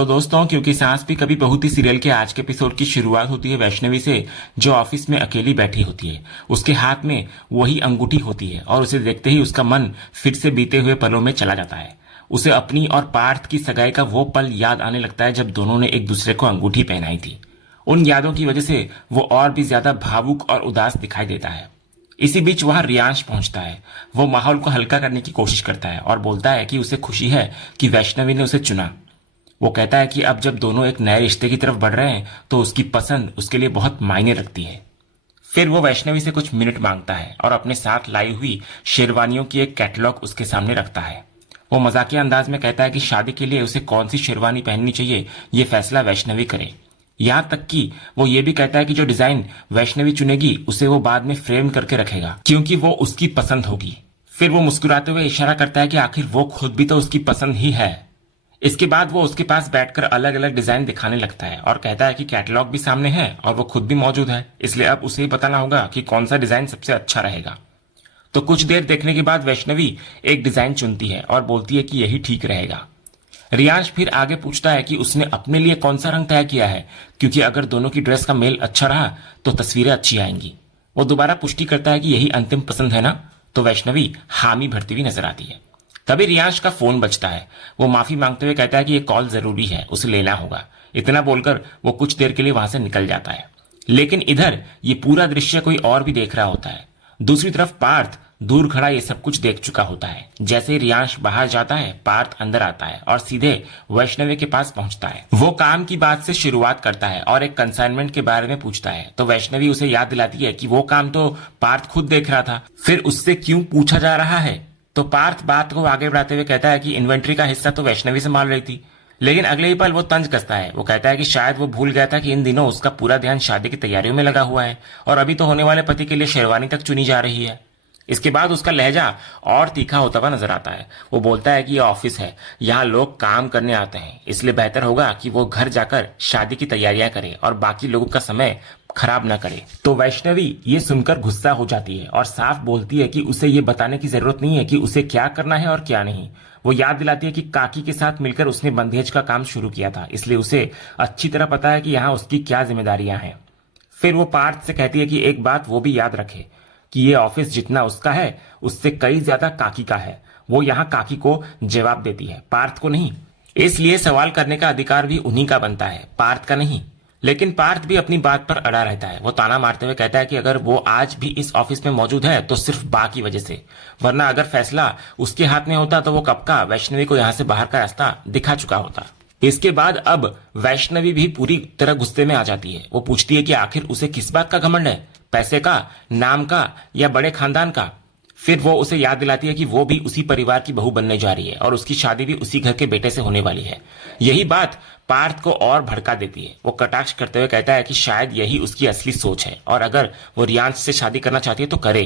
तो दोस्तों, क्योंकि सास भी कभी बहू थी सीरियल के आज के एपिसोड की शुरुआत होती है वैष्णवी से, जो ऑफिस में अकेली बैठी होती है। उसके हाथ में वही अंगूठी होती है और उसे देखते ही उसका मन फिर से बीते हुए पलों में चला जाता है। उसे अपनी और पार्थ की सगाई का वो पल याद आने लगता है जब दोनों ने एक दूसरे को अंगूठी पहनाई थी। उन यादों की वजह से वो और भी ज्यादा भावुक और उदास दिखाई देता है। इसी बीच वहां रियांश पहुंचता है। वो माहौल को हल्का करने की कोशिश करता है और बोलता है कि उसे खुशी है कि वैष्णवी ने उसे चुना। वो कहता है कि अब जब दोनों एक नए रिश्ते की तरफ बढ़ रहे हैं तो उसकी पसंद उसके लिए बहुत मायने रखती है। फिर वो वैष्णवी से कुछ मिनट मांगता है और अपने साथ लाई हुई शेरवानियों की एक कैटलॉग उसके सामने रखता है। वो मजाकिया अंदाज में कहता है कि शादी के लिए उसे कौन सी शेरवानी पहननी चाहिए ये फैसला वैष्णवी करे। यहां तक कि वो ये भी कहता है कि जो डिजाइन वैष्णवी चुनेगी उसे वो बाद में फ्रेम करके रखेगा, क्योंकि वो उसकी पसंद होगी। फिर वो मुस्कुराते हुए इशारा करता है कि आखिर वो खुद भी तो उसकी पसंद ही है। इसके बाद वो उसके पास बैठकर अलग अलग डिजाइन दिखाने लगता है और कहता है कि कैटलॉग भी सामने है और वो खुद भी मौजूद है, इसलिए अब उसे ही बताना होगा कि कौन सा डिजाइन सबसे अच्छा रहेगा। तो कुछ देर देखने के बाद वैष्णवी एक डिजाइन चुनती है और बोलती है कि यही ठीक रहेगा। रियांश फिर आगे पूछता है कि उसने अपने लिए कौन सा रंग तय किया है, क्योंकि अगर दोनों की ड्रेस का मेल अच्छा रहा तो तस्वीरें अच्छी आएंगी। वो दोबारा पुष्टि करता है कि यही अंतिम पसंद है ना, तो वैष्णवी हामी भरती हुई नजर आती है। तभी रियांश का फोन बजता है। वो माफी मांगते हुए कहता है कि ये कॉल जरूरी है, उसे लेना होगा। इतना बोलकर वो कुछ देर के लिए वहां से निकल जाता है। लेकिन इधर ये पूरा दृश्य कोई और भी देख रहा होता है। दूसरी तरफ पार्थ दूर खड़ा ये सब कुछ देख चुका होता है। जैसे ही रियांश बाहर जाता है, पार्थ अंदर आता है और सीधे वैष्णवी के पास पहुंचता है। वो काम की बात से शुरुआत करता है और एक कंसाइनमेंट के बारे में पूछता है, तो वैष्णवी उसे याद दिलाती है कि वो काम तो पार्थ खुद देख रहा था, फिर उससे क्यों पूछा जा रहा है। तो पार्थ बात को आगे बढ़ाते हुए कहता है कि इन्वेंट्री का हिस्सा तो वैष्णवी संभाल रही थी। लेकिन अगले ही पल वो तंज कसता है। वो कहता है कि शायद वो भूल गया था कि इन दिनों उसका पूरा ध्यान शादी की तैयारियों में लगा हुआ है और अभी तो होने वाले पति के लिए शेरवानी तक चुनी जा रही है। इसके बाद उसका लहजा और तीखा होता हुआ नजर आता है। वो बोलता है कि यह ऑफिस है, यहाँ लोग काम करने आते हैं, इसलिए बेहतर होगा कि वो घर जाकर शादी की तैयारियां करे और बाकी लोगों का समय खराब ना करे। तो वैष्णवी ये सुनकर गुस्सा हो जाती है और साफ बोलती है कि उसे ये बताने की जरूरत नहीं है कि उसे क्या करना है और क्या नहीं। वो याद दिलाती है कि काकी के साथ मिलकर उसने बंधेज का काम शुरू किया था, इसलिए उसे अच्छी तरह पता है कि यहाँ उसकी क्या जिम्मेदारियां हैं। फिर वो पार्थ से कहती है कि एक बात वो भी याद रखे कि ये ऑफिस जितना उसका है उससे कई ज्यादा काकी का है। वो यहाँ काकी को जवाब देती है, पार्थ को नहीं। इसलिए सवाल करने का अधिकार भी उन्हीं का बनता है, पार्थ का नहीं। लेकिन पार्थ भी अपनी बात पर अड़ा रहता है। वो ताना मारते हुए कहता है कि अगर वो आज भी इस ऑफिस में मौजूद है तो सिर्फ बा की वजह से, वरना अगर फैसला उसके हाथ में होता तो वो कब का वैष्णवी को यहाँ से बाहर का रास्ता दिखा चुका होता। इसके बाद अब वैष्णवी भी पूरी तरह गुस्से में आ जाती है। वो पूछती है कि आखिर उसे किस बात का घमंड है, पैसे का, नाम का या बड़े खानदान का। फिर वो उसे याद दिलाती है कि वो भी उसी परिवार की बहू बनने जा रही है और उसकी शादी भी उसी घर के बेटे से होने वाली है। यही बात पार्थ को और भड़का देती है। वो कटाक्ष करते हुए कहता है कि शायद यही उसकी असली सोच है और अगर वो रियांश से शादी करना चाहती है तो करे।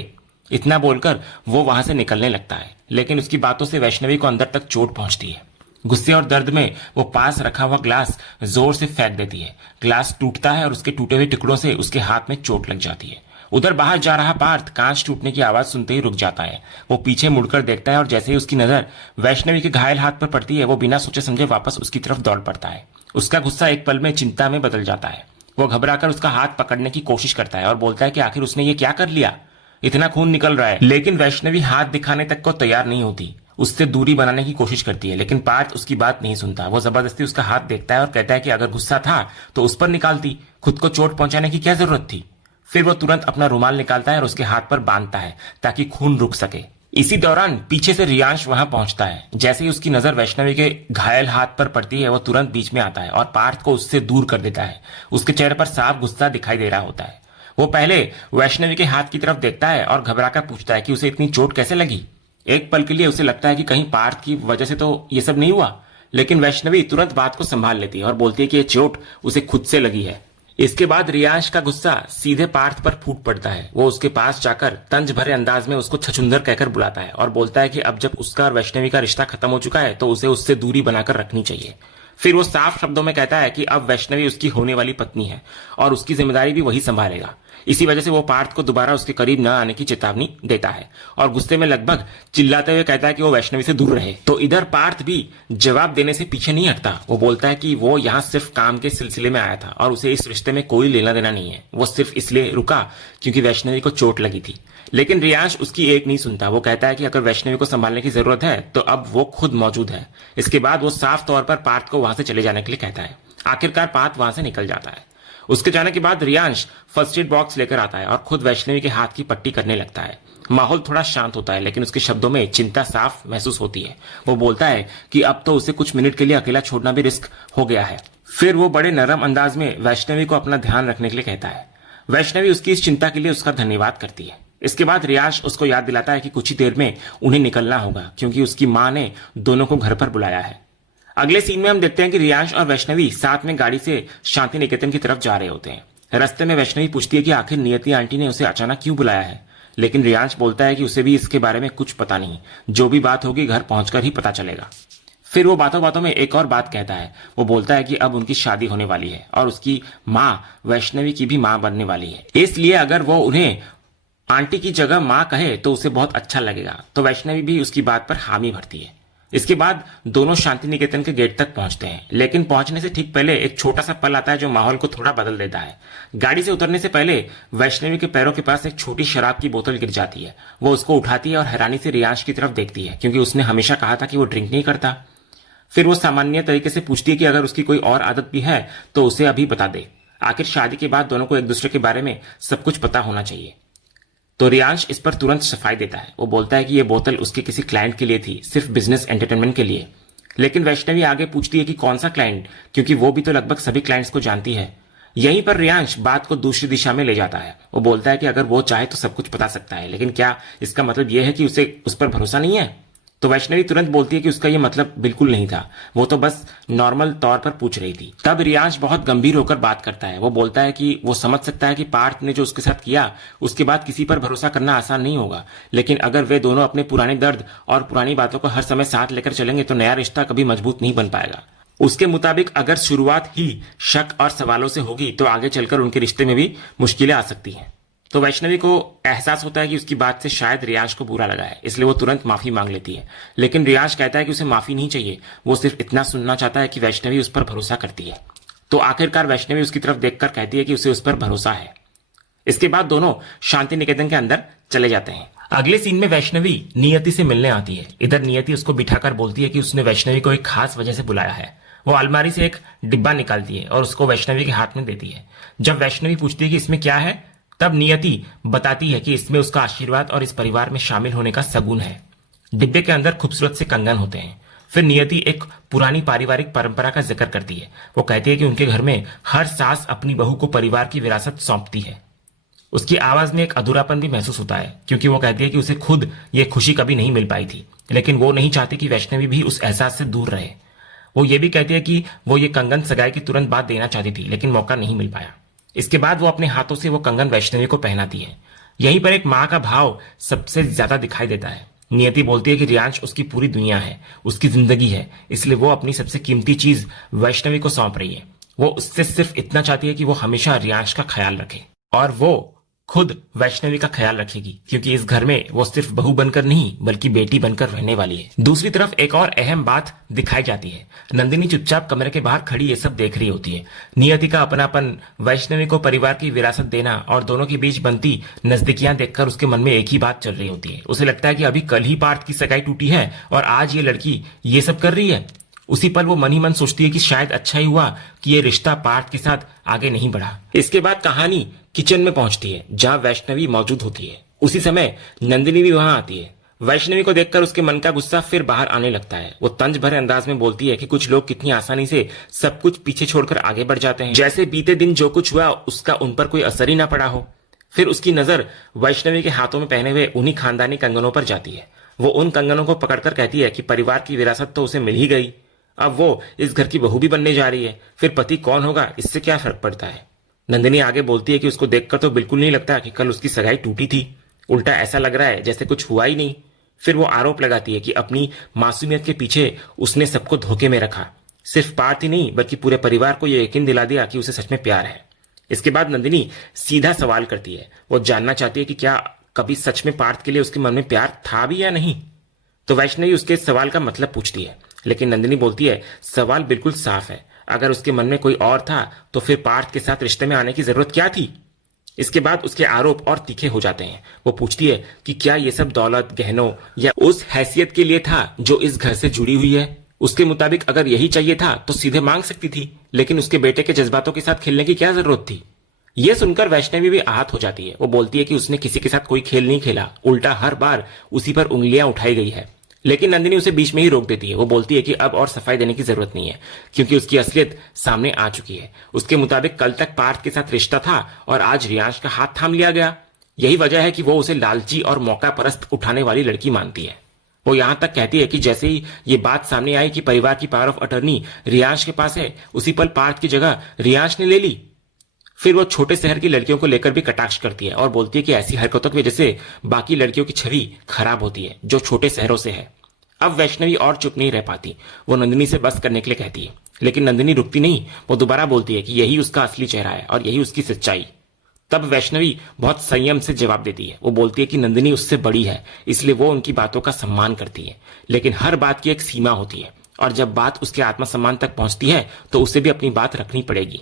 इतना बोलकर वो वहां से निकलने लगता है, लेकिन उसकी बातों से वैष्णवी को अंदर तक चोट पहुंचती है। गुस्से और दर्द में वो पास रखा हुआ ग्लास जोर से फेंक देती है। ग्लास टूटता है और उसके टूटे हुए टुकड़ों से उसके हाथ में चोट लग जाती है। उधर बाहर जा रहा पार्थ कांच टूटने की आवाज सुनते ही रुक जाता है। वो पीछे मुड़कर देखता है और जैसे ही उसकी नजर वैष्णवी के घायल हाथ पर पड़ती है, वो बिना सोचे समझे वापस उसकी तरफ दौड़ पड़ता है। उसका गुस्सा एक पल में चिंता में बदल जाता है। वो घबराकर उसका हाथ पकड़ने की कोशिश करता है और बोलता है कि आखिर उसने ये क्या कर लिया, इतना खून निकल रहा है। लेकिन वैष्णवी हाथ दिखाने तक को तैयार नहीं होती। उससे दूरी बनाने की कोशिश करती है, लेकिन पार्थ उसकी बात नहीं सुनता। वो जबरदस्ती उसका हाथ देखता है और कहता है कि अगर गुस्सा था तो उस पर निकालती, खुद को चोट पहुंचाने की क्या जरूरत थी। फिर वो तुरंत अपना रुमाल निकालता है और उसके हाथ पर बांधता है ताकि खून रुक सके। इसी दौरान पीछे से रियांश वहां पहुंचता है। जैसे ही उसकी नजर वैष्णवी के घायल हाथ पर पड़ती है, वो तुरंत बीच में आता है और पार्थ को उससे दूर कर देता है। उसके चेहरे पर साफ गुस्सा दिखाई दे रहा होता है। वो पहले वैष्णवी के हाथ की तरफ देखता है और घबराकर पूछता है कि उसे इतनी चोट कैसे लगी। एक पल के लिए उसे लगता है कि कहीं पार्थ की वजह से तो ये सब नहीं हुआ, लेकिन वैष्णवी तुरंत बात को संभाल लेती है और बोलती है कि यह चोट उसे खुद से लगी है। इसके बाद रियांश का गुस्सा सीधे पार्थ पर फूट पड़ता है। वो उसके पास जाकर तंज भरे अंदाज में उसको छछुंदर कहकर बुलाता है और बोलता है कि अब जब उसका और वैष्णवी का रिश्ता खत्म हो चुका है तो उसे उससे दूरी बनाकर रखनी चाहिए। फिर वो साफ शब्दों में कहता है कि अब वैष्णवी उसकी होने वाली पत्नी है और उसकी जिम्मेदारी भी वही संभालेगा। इसी वजह से वो पार्थ को दोबारा उसके करीब न आने की चेतावनी देता है और गुस्से में लगभग चिल्लाते हुए कहता है कि वो वैष्णवी से दूर रहे। तो इधर पार्थ भी जवाब देने से पीछे नहीं हटता। वो बोलता है कि वो यहाँ सिर्फ काम के सिलसिले में आया था और उसे इस रिश्ते में कोई लेना देना नहीं है। वो सिर्फ इसलिए रुका क्योंकि वैष्णवी को चोट लगी थी। लेकिन रियांश उसकी एक नहीं सुनता। वो कहता है कि अगर वैष्णवी को संभालने की जरूरत है तो अब वो खुद मौजूद है। इसके बाद वो साफ तौर पर पार्थ को वहां से चले जाने के लिए कहता है। आखिरकार पार्थ वहां से निकल जाता है। उसके जाने के बाद रियांश फर्स्ट एड बॉक्स लेकर आता है और खुद वैष्णवी के हाथ की पट्टी करने लगता है। माहौल थोड़ा शांत होता है लेकिन उसके शब्दों में चिंता साफ महसूस होती है। वो बोलता है कि अब तो उसे कुछ मिनट के लिए अकेला छोड़ना भी रिस्क हो गया है। फिर वो बड़े नरम अंदाज में वैष्णवी को अपना ध्यान रखने के लिए कहता है। वैष्णवी उसकी इस चिंता के लिए उसका धन्यवाद करती है। इसके बाद रियांश उसको याद दिलाता है कि कुछ ही देर में उन्हें निकलना होगा क्योंकि उसकी मां ने दोनों को घर पर बुलाया है। अगले सीन में हम देखते हैं कि रियांश और वैष्णवी साथ में गाड़ी से शांति निकेतन की तरफ जा रहे होते हैं। रास्ते में वैष्णवी पूछती है कि आखिर नियति आंटी ने उसे अचानक क्यों बुलाया है, लेकिन रियांश बोलता है कि उसे भी इसके बारे में कुछ पता नहीं, जो भी बात होगी घर पहुंचकर ही पता चलेगा। फिर वो बातों बातों में एक और बात कहता है। वो बोलता है कि अब उनकी शादी होने वाली है और उसकी माँ वैष्णवी की भी माँ बनने वाली है, इसलिए अगर वो उन्हें आंटी की जगह माँ कहे तो उसे बहुत अच्छा लगेगा। तो वैष्णवी भी उसकी बात पर हामी भरती है। इसके बाद दोनों शांति निकेतन के गेट तक पहुंचते हैं, लेकिन पहुंचने से ठीक पहले एक छोटा सा पल आता है जो माहौल को थोड़ा बदल देता है। गाड़ी से उतरने से पहले वैष्णवी के पैरों के पास एक छोटी शराब की बोतल गिर जाती है। वो उसको उठाती है और हैरानी से रियांश की तरफ देखती है क्योंकि उसने हमेशा कहा था कि वो ड्रिंक नहीं करता। फिर वो सामान्य तरीके से पूछती है कि अगर उसकी कोई और आदत भी है तो उसे अभी बता दे। आखिर शादी के बाद दोनों को एक दूसरे के बारे में सब कुछ पता होना चाहिए। तो रियांश इस पर तुरंत सफाई देता है। वो बोलता है कि यह बोतल उसके किसी क्लाइंट के लिए थी, सिर्फ बिजनेस एंटरटेनमेंट के लिए। लेकिन वैष्णवी आगे पूछती है कि कौन सा क्लाइंट, क्योंकि वो भी तो लगभग सभी क्लाइंट्स को जानती है। यहीं पर रियांश बात को दूसरी दिशा में ले जाता है। वो बोलता है कि अगर वो चाहे तो सब कुछ बता सकता है, लेकिन क्या इसका मतलब यह है कि उसे उस पर भरोसा नहीं है? तो वैष्णवी तुरंत बोलती है कि उसका यह मतलब बिल्कुल नहीं था, वो तो बस नॉर्मल तौर पर पूछ रही थी। तब रियांश बहुत गंभीर होकर बात करता है। वो बोलता है कि वो समझ सकता है कि पार्थ ने जो उसके साथ किया उसके बाद किसी पर भरोसा करना आसान नहीं होगा, लेकिन अगर वे दोनों अपने पुराने दर्द और पुरानी बातों को हर समय साथ लेकर चलेंगे तो नया रिश्ता कभी मजबूत नहीं बन पाएगा। उसके मुताबिक अगर शुरुआत ही शक और सवालों से होगी तो आगे चलकर उनके रिश्ते में भी मुश्किलें आ सकती हैं। तो वैष्णवी को एहसास होता है कि उसकी बात से शायद रियांश को बुरा लगा है, इसलिए वो तुरंत माफी मांग लेती है। लेकिन रियांश कहता है कि उसे माफी नहीं चाहिए, वो सिर्फ इतना सुनना चाहता है कि वैष्णवी उस पर भरोसा करती है। तो आखिरकार वैष्णवी उसकी तरफ देखकर कहती है कि उसे उस पर भरोसा है। इसके बाद दोनों शांति निकेतन के अंदर चले जाते हैं। अगले सीन में वैष्णवी नियति से मिलने आती है। इधर नियति उसको बिठाकर बोलती है कि उसने वैष्णवी को एक खास वजह से बुलाया है। वो अलमारी से एक डिब्बा निकालती है और उसको वैष्णवी के हाथ में देती है। जब वैष्णवी पूछती है कि इसमें क्या है, तब नियति बताती है कि इसमें उसका आशीर्वाद और इस परिवार में शामिल होने का सगुन है। डिब्बे के अंदर खूबसूरत से कंगन होते हैं। फिर नियति एक पुरानी पारिवारिक परंपरा का जिक्र करती है। वो कहती है कि उनके घर में हर सास अपनी बहू को परिवार की विरासत सौंपती है। उसकी आवाज में एक अधूरापन भी महसूस होता है क्योंकि वो कहती है कि उसे खुद ये खुशी कभी नहीं मिल पाई थी, लेकिन वो नहीं चाहती कि वैष्णवी भी उस एहसास से दूर रहे। वो ये भी कहती है कि वो ये कंगन सगाई की तुरंत बाद देना चाहती थी, लेकिन मौका नहीं मिल पाया। इसके बाद वो अपने हाथों से वो कंगन वैष्णवी को पहनाती है। यहीं पर एक माँ का भाव सबसे ज्यादा दिखाई देता है। नियति बोलती है कि रियांश उसकी पूरी दुनिया है, उसकी जिंदगी है, इसलिए वो अपनी सबसे कीमती चीज वैष्णवी को सौंप रही है। वो उससे सिर्फ इतना चाहती है कि वो हमेशा रियांश का ख्याल रखे और वो खुद वैष्णवी का ख्याल रखेगी, क्योंकि इस घर में वो सिर्फ बहू बनकर नहीं बल्कि बेटी बनकर रहने वाली है। दूसरी तरफ एक और अहम बात दिखाई जाती है। नंदिनी चुपचाप कमरे के बाहर खड़ी ये सब देख रही होती है। नियति का अपनापन, वैष्णवी को परिवार की विरासत देना और दोनों के बीच बनती नजदीकियां देखकर उसके मन में एक ही बात चल रही होती है। उसे लगता है कि अभी कल ही पार्थ की सगाई टूटी है और आज ये लड़की ये सब कर रही है। उसी पल वो मन ही मन सोचती है कि शायद अच्छा ही हुआ कि ये रिश्ता पार्थ के साथ आगे नहीं बढ़ा। इसके बाद कहानी किचन में पहुंचती है जहां वैष्णवी मौजूद होती है। उसी समय नंदिनी भी वहां आती है। वैष्णवी को देखकर उसके मन का गुस्सा फिर बाहर आने लगता है। वो तंज भरे अंदाज में बोलती है कि कुछ लोग कितनी आसानी से सब कुछ पीछे छोड़कर आगे बढ़ जाते हैं, जैसे बीते दिन जो कुछ हुआ उसका उन पर कोई असर ही ना पड़ा हो। फिर उसकी नजर वैष्णवी के हाथों में पहने हुए उन्हीं खानदानी कंगनों पर जाती है। वो उन कंगनों को पकड़कर कहती है कि परिवार की विरासत तो उसे मिल ही गई, अब वो इस घर की बहू भी बनने जा रही है, फिर पति कौन होगा इससे क्या फर्क पड़ता है। नंदिनी आगे बोलती है कि उसको देखकर तो बिल्कुल नहीं लगता कि कल उसकी सगाई टूटी थी, उल्टा ऐसा लग रहा है जैसे कुछ हुआ ही नहीं। फिर वो आरोप लगाती है कि अपनी मासूमियत के पीछे उसने सबको धोखे में रखा, सिर्फ पार्थ ही नहीं बल्कि पूरे परिवार को यह यकीन दिला दिया कि उसे सच में प्यार है। इसके बाद नंदिनी सीधा सवाल करती है। वो जानना चाहती है कि क्या कभी सच में पार्थ के लिए उसके मन में प्यार था भी या नहीं। तो वैष्णवी उसके सवाल का मतलब पूछती है, लेकिन नंदिनी बोलती है सवाल बिल्कुल साफ है, अगर उसके मन में कोई और था तो फिर पार्थ के साथ रिश्ते में आने की जरूरत क्या थी। इसके बाद उसके आरोप और तीखे हो जाते हैं। वो पूछती है कि क्या ये सब दौलत, गहनों या उस हैसियत के लिए था जो इस घर से जुड़ी हुई है। उसके मुताबिक अगर यही चाहिए था तो सीधे मांग सकती थी, लेकिन उसके बेटे के जज्बातों के साथ खेलने की क्या जरूरत थी। यह सुनकर वैष्णवी भी आहत हो जाती है। वो बोलती है कि उसने किसी के साथ कोई खेल नहीं खेला, उल्टा हर बार उसी पर उंगलियां उठाई गई है। लेकिन नंदिनी उसे बीच में ही रोक देती है। वो बोलती है कि अब और सफाई देने की जरूरत नहीं है, क्योंकि उसकी असलियत सामने आ चुकी है। उसके मुताबिक कल तक पार्थ के साथ रिश्ता था और आज रियांश का हाथ थाम लिया गया। यही वजह है कि वो उसे लालची और मौका परस्त उठाने वाली लड़की मानती है। वो यहां तक कहती है कि जैसे ही ये बात सामने आई कि परिवार की पावर ऑफ अटर्नी रियांश के पास है, उसी पल पार्थ की जगह रियांश ने ले ली। फिर वो छोटे शहर की लड़कियों को लेकर भी कटाक्ष करती है और बोलती है कि ऐसी हरकतों की वजह से बाकी लड़कियों की छवि खराब होती है जो छोटे शहरों से है। अब वैष्णवी और चुप नहीं रह पाती। वो नंदिनी से बस करने के लिए कहती है, लेकिन नंदिनी रुकती नहीं। वो दोबारा बोलती है कि यही उसका असली चेहरा है और यही उसकी सच्चाई। तब वैष्णवी बहुत संयम से जवाब देती है। वो बोलती है कि नंदिनी उससे बड़ी है, इसलिए वो उनकी बातों का सम्मान करती है, लेकिन हर बात की एक सीमा होती है और जब बात उसके आत्मसम्मान तक पहुंचती है तो उसे भी अपनी बात रखनी पड़ेगी।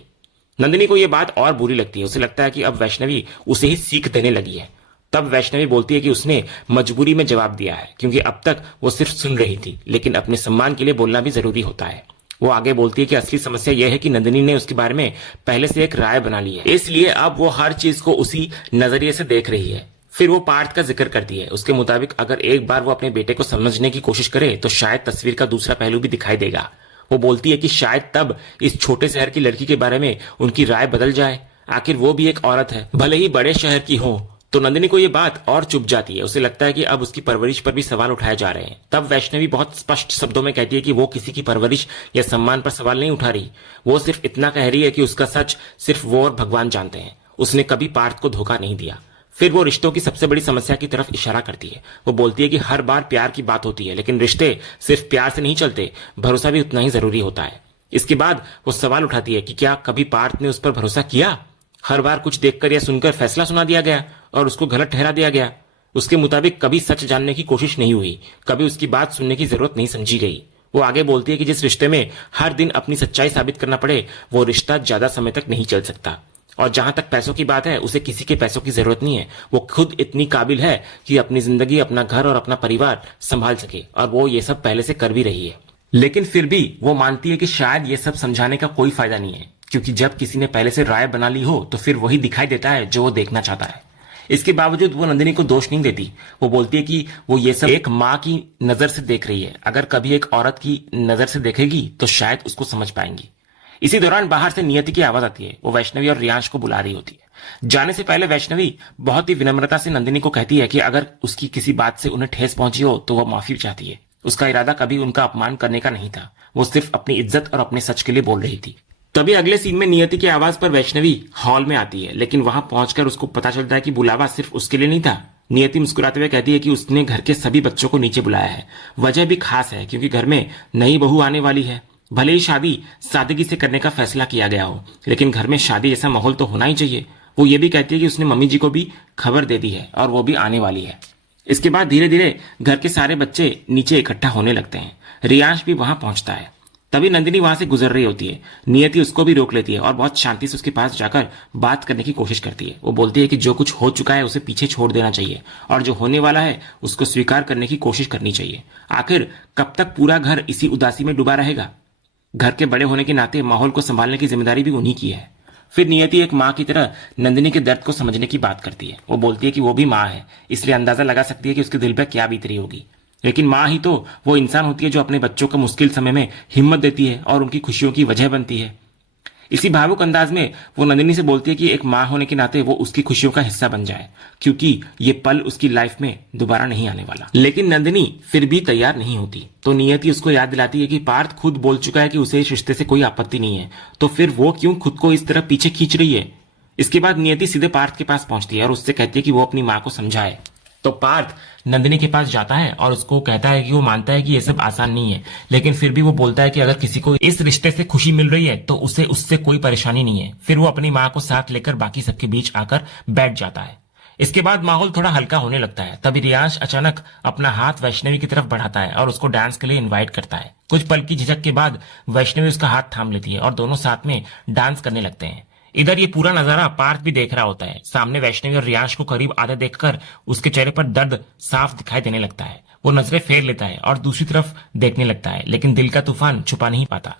नंदिनी को यह बात और बुरी लगती है। उसे लगता है कि अब वैष्णवी उसे ही सीख देने लगी है। तब वैष्णवी बोलती है कि उसने मजबूरी में जवाब दिया है, क्योंकि अब तक वो सिर्फ सुन रही थी, लेकिन अपने सम्मान के लिए बोलना भी जरूरी होता है। वो आगे बोलती है कि असली समस्या यह है कि नंदिनी ने उसके बारे में पहले से एक राय बना ली है, इसलिए अब वो हर चीज को उसी नजरिए से देख रही है। फिर वो पार्थ का जिक्र करती है। उसके मुताबिक अगर एक बार वो अपने बेटे को समझने की कोशिश करे तो शायद तस्वीर का दूसरा पहलू भी दिखाई देगा। वो बोलती है कि शायद तब इस छोटे शहर की लड़की के बारे में उनकी राय बदल जाए। आखिर वो भी एक औरत है, भले ही बड़े शहर की हो। तो नंदिनी को ये बात और चुप जाती है। उसे लगता है कि अब उसकी परवरिश पर भी सवाल उठाए जा रहे हैं। तब वैष्णवी बहुत स्पष्ट शब्दों में कहती है कि वो किसी की परवरिश या सम्मान पर सवाल नहीं उठा रही। वो सिर्फ इतना कह रही है कि उसका सच सिर्फ वो और भगवान जानते हैं। उसने कभी पार्थ को धोखा नहीं दिया। फिर वो रिश्तों की सबसे बड़ी समस्या की तरफ इशारा करती है। वो बोलती है कि हर बार प्यार की बात होती है, लेकिन रिश्ते सिर्फ प्यार से नहीं चलते, भरोसा भी उतना ही जरूरी होता है। इसके बाद वो सवाल उठाती है कि क्या कभी पार्थ ने उस पर भरोसा किया। हर बार कुछ देखकर या सुनकर फैसला सुना दिया गया और उसको गलत ठहरा दिया गया। उसके मुताबिक कभी सच जानने की कोशिश नहीं हुई, कभी उसकी बात सुनने की जरूरत नहीं समझी गई। वो आगे बोलती है कि जिस रिश्ते में हर दिन अपनी सच्चाई साबित करना पड़े, वो रिश्ता ज्यादा समय तक नहीं चल सकता। और जहां तक पैसों की बात है, उसे किसी के पैसों की जरूरत नहीं है। वो खुद इतनी काबिल है कि अपनी जिंदगी, अपना घर और अपना परिवार संभाल सके, और वो ये सब पहले से कर भी रही है। लेकिन फिर भी वो मानती है कि शायद ये सब समझाने का कोई फायदा नहीं है, क्योंकि जब किसी ने पहले से राय बना ली हो तो फिर वही दिखाई देता है जो वो देखना चाहता है। इसके बावजूद वो नंदिनी को दोष नहीं देती। वो बोलती है कि वो ये सब एक माँ की नजर से देख रही है। अगर कभी एक औरत की नजर से देखेगी तो शायद उसको समझ पाएंगी। इसी दौरान बाहर से नियति की आवाज आती है। वो वैष्णवी और रियांश को बुला रही होती है। जाने से पहले वैष्णवी बहुत ही विनम्रता से नंदिनी को कहती है कि अगर उसकी किसी बात से उन्हें ठेस पहुंची हो तो वह माफी चाहती है। उसका इरादा कभी उनका अपमान करने का नहीं था। वो सिर्फ अपनी इज्जत और अपने सच के लिए बोल रही थी। तभी अगले सीन में नियति की आवाज पर वैष्णवी हॉल में आती है, लेकिन वहां पहुंचकर उसको पता चलता है कि बुलावा सिर्फ उसके लिए नहीं था। नियति मुस्कुराते हुए कहती है कि उसने घर के सभी बच्चों को नीचे बुलाया है। वजह भी खास है, क्योंकि घर में नई बहू आने वाली है। भले ही शादी सादगी से करने का फैसला किया गया हो, लेकिन घर में शादी जैसा माहौल तो होना ही चाहिए। वो ये भी कहती है कि उसने मम्मी जी को भी खबर दे दी है और वो भी आने वाली है। इसके बाद धीरे धीरे घर के सारे बच्चे नीचे इकट्ठा होने लगते हैं। रियांश भी वहां पहुंचता है। तभी नंदिनी वहां से गुजर रही होती है। नियति उसको भी रोक लेती है और बहुत शांति से उसके पास जाकर बात करने की कोशिश करती है। वो बोलती है कि जो कुछ हो चुका है उसे पीछे छोड़ देना चाहिए और जो होने वाला है उसको स्वीकार करने की कोशिश करनी चाहिए। आखिर कब तक पूरा घर इसी उदासी में डूबा रहेगा। घर के बड़े होने के नाते माहौल को संभालने की जिम्मेदारी भी उन्हीं की है। फिर नियति एक माँ की तरह नंदिनी के दर्द को समझने की बात करती है। वो बोलती है कि वो भी माँ है, इसलिए अंदाजा लगा सकती है कि उसके दिल पर क्या बीत रही होगी। लेकिन माँ ही तो वो इंसान होती है जो अपने बच्चों को मुश्किल समय में हिम्मत देती है और उनकी खुशियों की वजह बनती है। इसी भावुक अंदाज में वो नंदिनी से बोलती है कि एक माँ होने के नाते वो उसकी खुशियों का हिस्सा बन जाए, क्योंकि ये पल उसकी लाइफ में दोबारा नहीं आने वाला। लेकिन नंदिनी फिर भी तैयार नहीं होती। तो नियति उसको याद दिलाती है कि पार्थ खुद बोल चुका है कि उसे इस रिश्ते से कोई आपत्ति नहीं है, तो फिर वो क्यों खुद को इस तरह पीछे खींच रही है। इसके बाद नियति सीधे पार्थ के पास पहुंचती है और उससे कहती है कि वो अपनी माँ को समझाए। तो पार्थ नंदिनी के पास जाता है और उसको कहता है कि वो मानता है कि ये सब आसान नहीं है, लेकिन फिर भी वो बोलता है कि अगर किसी को इस रिश्ते से खुशी मिल रही है तो उसे उससे कोई परेशानी नहीं है। फिर वो अपनी माँ को साथ लेकर बाकी सबके बीच आकर बैठ जाता है। इसके बाद माहौल थोड़ा हल्का होने लगता है। तभी रियांश अचानक अपना हाथ वैष्णवी की तरफ बढ़ाता है और उसको डांस के लिए इनवाइट करता है। कुछ पल की झिझक के बाद वैष्णवी उसका हाथ थाम लेती है और दोनों साथ में डांस करने लगते हैं। इधर ये पूरा नजारा पार्थ भी देख रहा होता है। सामने वैष्णवी और रियांश को करीब आते देखकर उसके चेहरे पर दर्द साफ दिखाई देने लगता है। वो नजरें फेर लेता है और दूसरी तरफ देखने लगता है, लेकिन दिल का तूफान छुपा नहीं पाता।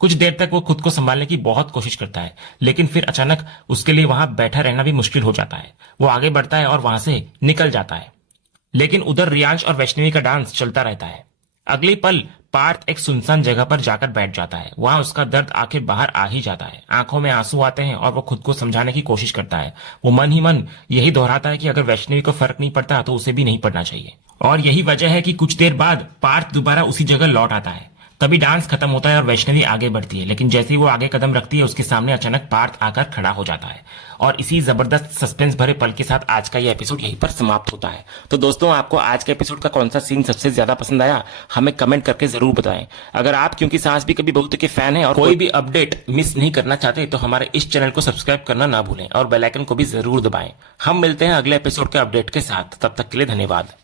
कुछ देर तक वो खुद को संभालने की बहुत कोशिश करता है, लेकिन फिर अचानक उसके लिए वहां बैठा रहना भी मुश्किल हो जाता है। वो आगे बढ़ता है और वहां से निकल जाता है, लेकिन उधर रियांश और वैष्णवी का डांस चलता रहता है। अगली पल पार्थ एक सुनसान जगह पर जाकर बैठ जाता है। वहां उसका दर्द आखिर बाहर आ ही जाता है। आंखों में आंसू आते हैं और वो खुद को समझाने की कोशिश करता है। वो मन ही मन यही दोहराता है कि अगर वैष्णवी को फर्क नहीं पड़ता तो उसे भी नहीं पड़ना चाहिए। और यही वजह है कि कुछ देर बाद पार्थ दोबारा उसी जगह लौट आता है। तभी डांस खत्म होता है और वैष्णवी आगे बढ़ती है, लेकिन जैसे ही वो आगे कदम रखती है उसके सामने अचानक पार्थ आकर खड़ा हो जाता है। और इसी जबरदस्त सस्पेंस भरे पल के साथ आज का ये एपिसोड यहीं पर समाप्त होता है। तो दोस्तों, आपको आज के एपिसोड का कौन सा सीन सबसे ज्यादा पसंद आया हमें कमेंट करके जरूर बताएं। अगर आप क्योंकि सास भी कभी बहू के फैन है और कोई भी अपडेट मिस नहीं करना चाहते तो हमारे इस चैनल को सब्सक्राइब करना ना भूलें और बेल आइकन को भी जरूर दबाएं। हम मिलते हैं अगले एपिसोड के अपडेट के साथ। तब तक के लिए धन्यवाद।